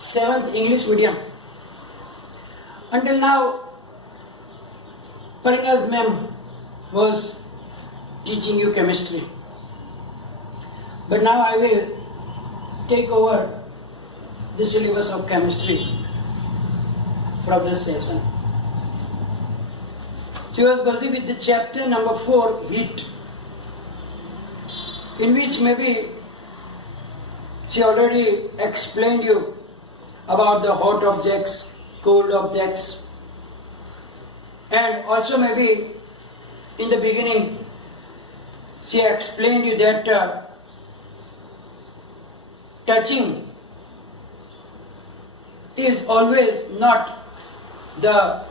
7th English medium. Until now, Parinaz ma'am was teaching you chemistry. But now I will take over the syllabus of chemistry from this session. She was busy with the chapter number 4, heat, in which maybe she already explained you about the hot objects, cold objects, and also maybe in the beginning she explained you that touching is always not the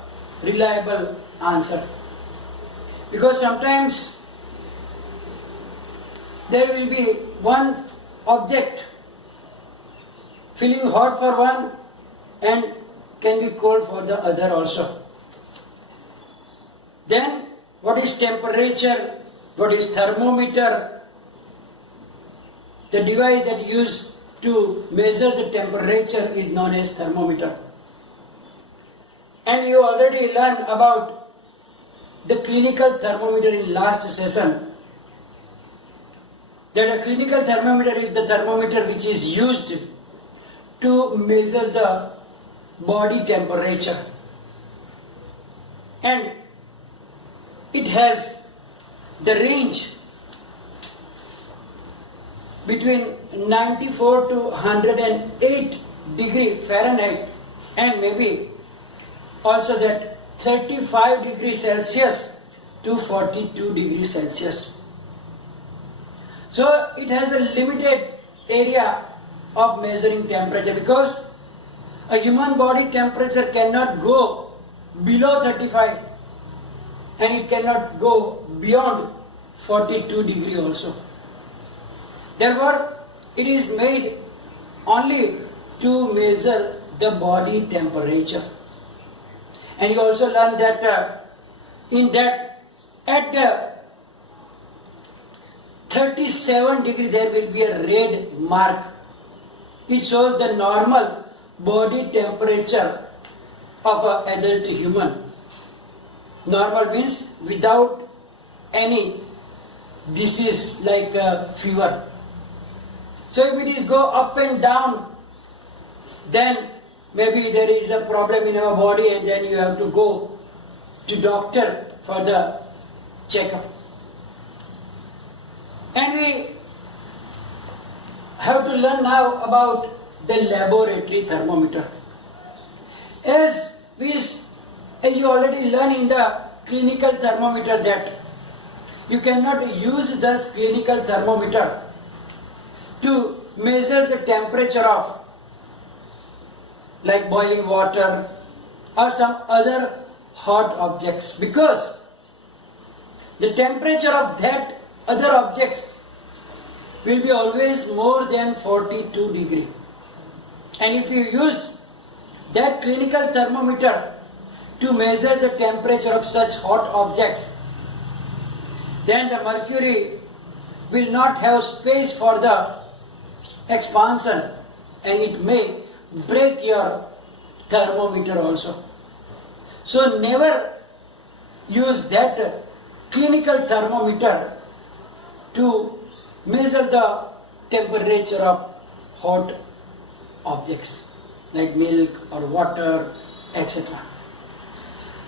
reliable answer, because sometimes there will be one object feeling hot for one and can be cold for the other also. Then what is temperature, what is thermometer? The device that used to measure the temperature is known as thermometer. And you already learned about the clinical thermometer in last session. That a clinical thermometer is the thermometer which is used to measure the body temperature. And it has the range between 94 to 108 degree Fahrenheit, and maybe also that 35 degrees Celsius to 42 degrees Celsius. So it has a limited area of measuring temperature, because a human body temperature cannot go below 35 and it cannot go beyond 42 degree also. Therefore, it is made only to measure the body temperature. And you also learn that at the 37 degree there will be a red mark. It shows the normal body temperature of an adult human. Normal means without any disease like fever. So if it is go up and down, then maybe there is a problem in our body, and then you have to go to doctor for the checkup. And we have to learn now about the laboratory thermometer. As you already learned in the clinical thermometer that you cannot use this clinical thermometer to measure the temperature of like boiling water or some other hot objects, because the temperature of that other objects will be always more than 42 degree. And if you use that clinical thermometer to measure the temperature of such hot objects, then the mercury will not have space for the expansion, and it may break your thermometer also. So never use that clinical thermometer to measure the temperature of hot objects like milk or water, etc.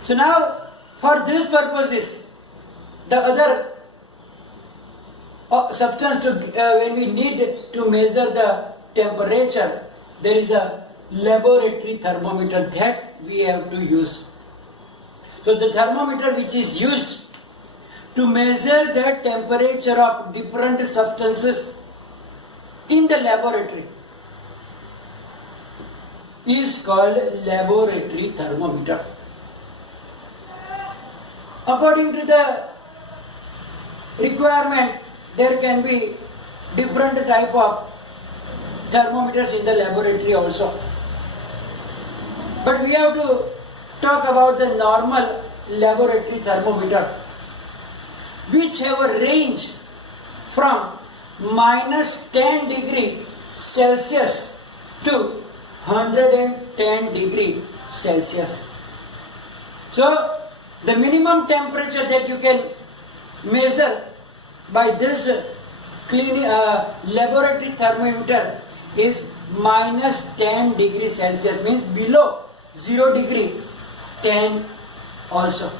So now, for these purposes, the other substance when we need to measure the temperature, there is a laboratory thermometer that we have to use. So the thermometer which is used to measure the temperature of different substances in the laboratory is called laboratory thermometer. According to the requirement, there can be different type of thermometers in the laboratory also. But we have to talk about the normal laboratory thermometer, which have a range from -10 degree Celsius to 110 degree Celsius. So the minimum temperature that you can measure by this laboratory thermometer is minus 10 degree Celsius, means below 0 degree 10 also,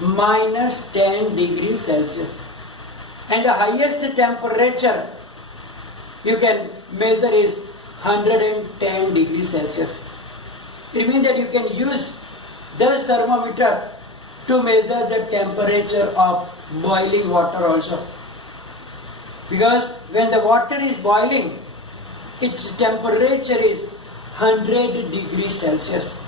minus 10 degree Celsius. And the highest temperature you can measure is 110 degrees Celsius. It means that you can use this thermometer to measure the temperature of boiling water also. Because when the water is boiling, its temperature is 100 degrees Celsius.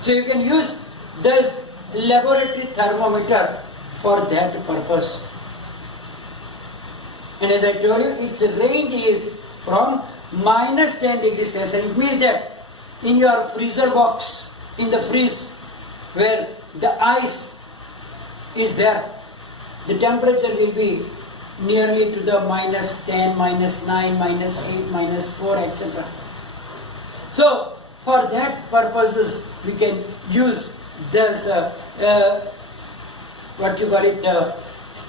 So you can use this laboratory thermometer for that purpose. And as I told you, its range is from minus 10 degrees Celsius. It means that in your freezer box, in the freeze, where the ice is there, the temperature will be nearly to the minus 10, minus 9, minus 8, minus 4, etc. So, for that purposes, we can use this,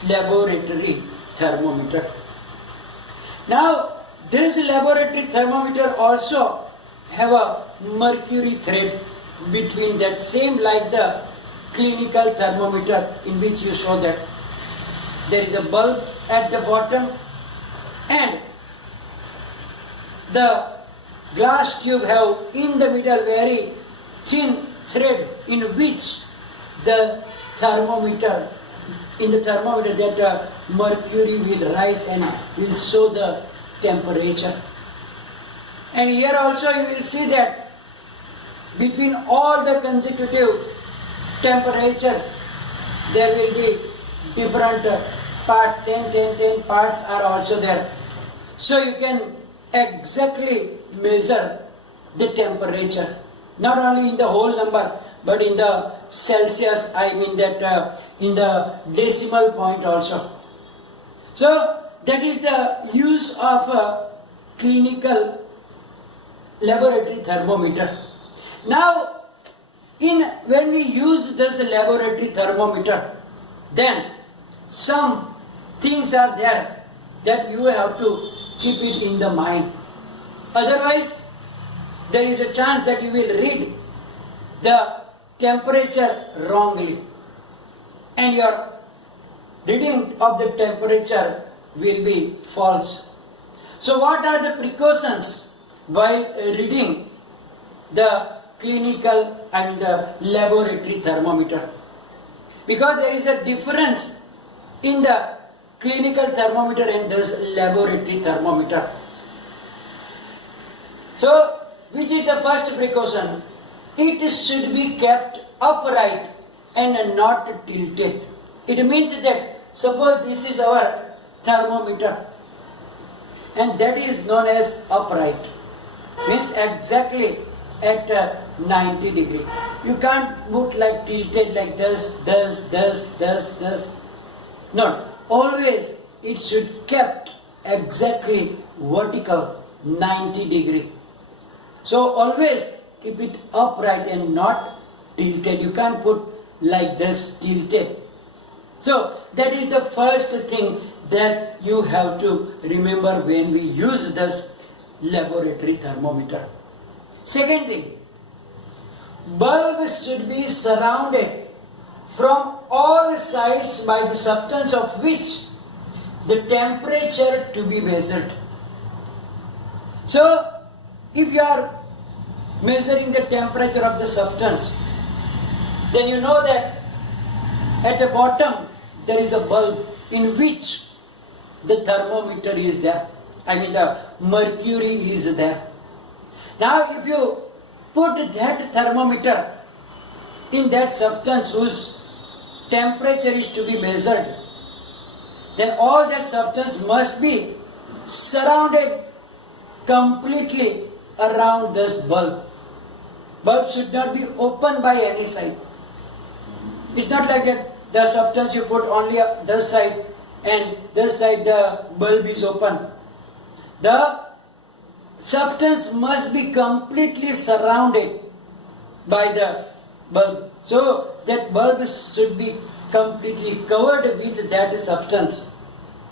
laboratory thermometer. Now, this laboratory thermometer also have a mercury thread between that, same like the clinical thermometer in which you saw that there is a bulb at the bottom and the glass tube have in the middle very thin thread in which the thermometer, in the thermometer that mercury will rise and will show the temperature. And here also you will see that between all the consecutive temperatures there will be different parts, 10 parts are also there. So you can exactly measure the temperature, not only in the whole number but in the Celsius, I mean that in the decimal point also. So that is the use of a clinical laboratory thermometer. Now, when we use this laboratory thermometer, then some things are there that you have to keep it in the mind. Otherwise, there is a chance that you will read the temperature wrongly and your reading of the temperature will be false. So what are the precautions while reading the clinical and the laboratory thermometer? Because there is a difference in the clinical thermometer and this laboratory thermometer. So, which is the first precaution? It should be kept upright and not tilted. It means that suppose this is our thermometer and that is known as upright, means exactly at 90 degree. You can't put like tilted like this. No, always it should kept exactly vertical 90 degree. So always keep it upright and not tilted. You can't put like this tilted. So that is the first thing that you have to remember when we use this laboratory thermometer. Second thing, bulbs should be surrounded from all sides by the substance of which the temperature to be measured. So, if you are measuring the temperature of the substance, then you know that at the bottom there is a bulb in which the thermometer is there. I mean the mercury is there. Now if you put that thermometer in that substance whose temperature is to be measured, then all that substance must be surrounded completely around this bulb. Bulb should not be open by any side. It's not like that the substance you put only up this side and this side the bulb is open. The substance must be completely surrounded by the bulb. So that bulb should be completely covered with that substance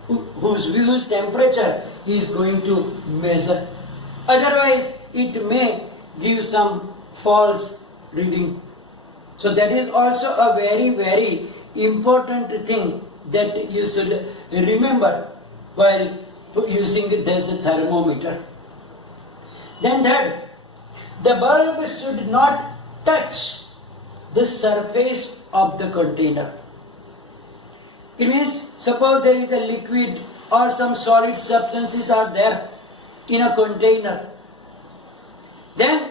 whose temperature he is going to measure. Otherwise, it may give some false reading. So that is also a very, very important thing that you should remember while using this thermometer. Then third, the bulb should not touch the surface of the container. It means, suppose there is a liquid or some solid substances are there in a container, then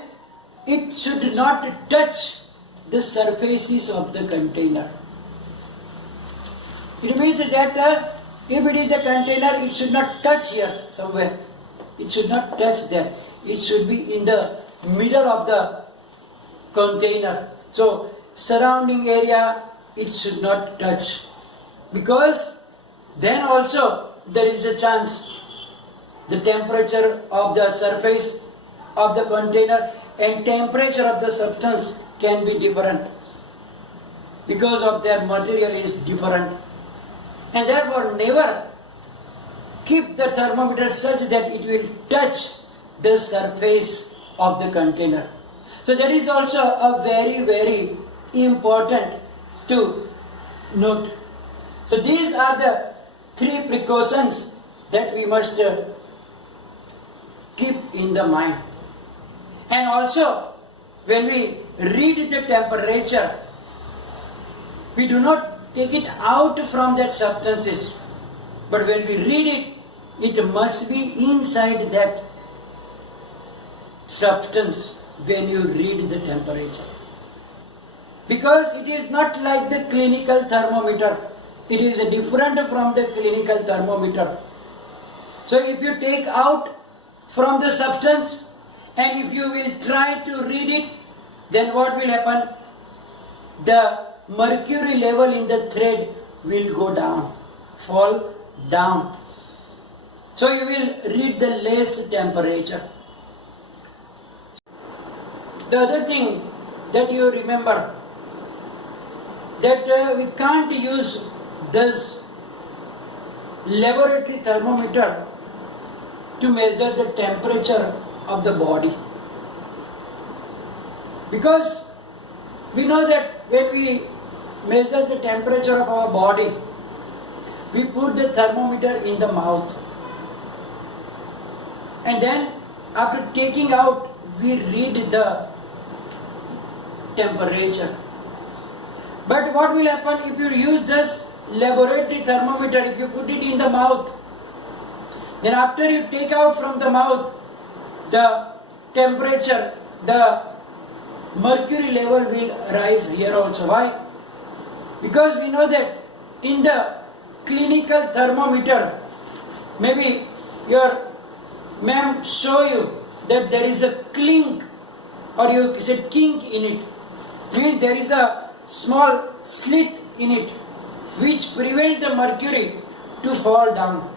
it should not touch the surfaces of the container. It means that if it is the container, it should not touch here somewhere. It should not touch there. It should be in the middle of the container. So, surrounding area, it should not touch. Because then also there is a chance the temperature of the surface of the container and temperature of the substance can be different because of their material is different. And therefore never keep the thermometer such that it will touch the surface of the container. So that is also a very, very important to note. So these are the three precautions that we must keep in the mind. And also, when we read the temperature, we do not take it out from that substances. But when we read it, it must be inside that substance when you read the temperature. Because it is not like the clinical thermometer. It is different from the clinical thermometer. So if you take out from the substance and if you will try to read it, then what will happen? The mercury level in the thread will go down, fall down. So you will read the less temperature. The other thing that you remember, that we can't use this laboratory thermometer to measure the temperature of the body. Because we know that when we measure the temperature of our body, we put the thermometer in the mouth. And then after taking out, we read the temperature. But what will happen if you use this laboratory thermometer, if you put it in the mouth, then after you take out from the mouth, the temperature, the mercury level will rise here also. Why? Because we know that in the clinical thermometer, maybe your ma'am show you that there is a clink or you said kink in it. Means there is a small slit in it which prevents the mercury to fall down.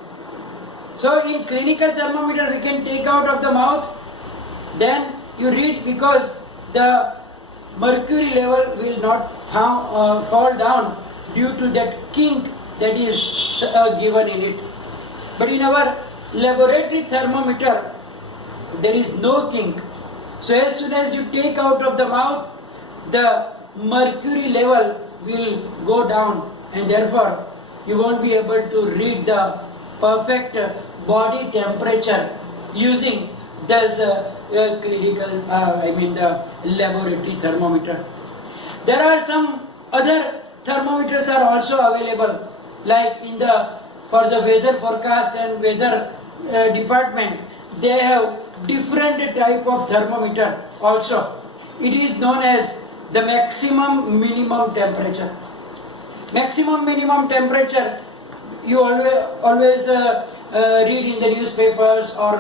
So in clinical thermometer we can take out of the mouth, then you read because the mercury level will not fall down due to that kink that is given in it. But in our laboratory thermometer there is no kink. So as soon as you take out of the mouth, the mercury level will go down and therefore you won't be able to read the perfect body temperature using this clinical, the laboratory thermometer. There are some other thermometers are also available, like for the weather forecast and weather department. They have different type of thermometer also. It is known as the maximum minimum temperature. Maximum minimum temperature you always read in the newspapers or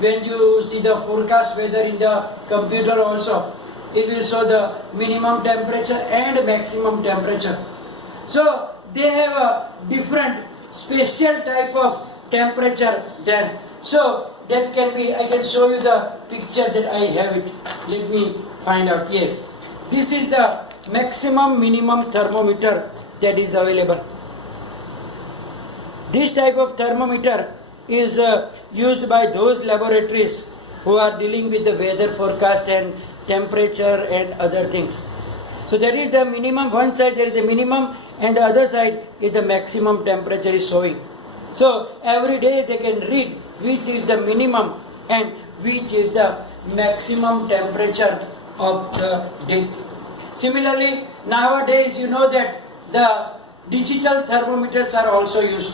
when you see the forecast weather in the computer also. It will show the minimum temperature and maximum temperature. So they have a different special type of temperature there. So that can be, I can show you the picture that I have it. Let me find out. Yes. This is the maximum minimum thermometer that is available. This type of thermometer is used by those laboratories who are dealing with the weather forecast and temperature and other things. So that is the minimum. One side there is a minimum and the other side is the maximum temperature is showing. So every day they can read which is the minimum and which is the maximum temperature of the day. Similarly, nowadays you know that the digital thermometers are also used,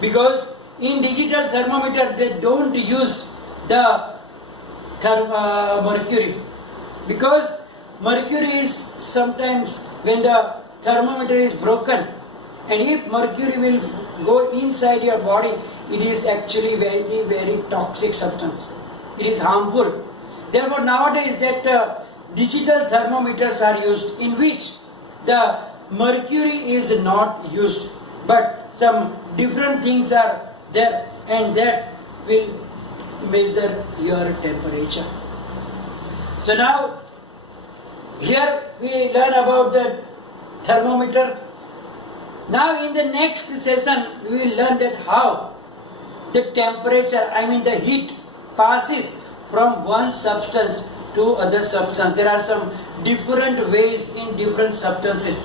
because in digital thermometer they don't use the mercury, because mercury is sometimes when the thermometer is broken, and if mercury will go inside your body, it is actually very, very toxic substance. It is harmful. Therefore, nowadays that digital thermometers are used, in which the mercury is not used, but some different things are there, and that will measure your temperature. So now, here we learn about the thermometer. Now in the next session we will learn that how the temperature, I mean the heat, passes from one substance to other substance. There are some different ways in different substances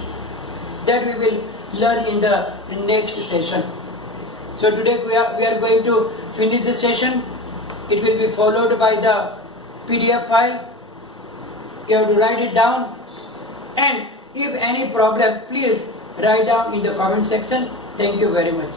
that we will learn in the next session. So today we are going to finish this session. It will be followed by the PDF file. You have to write it down, and if any problem, please write down in the comment section. Thank you very much.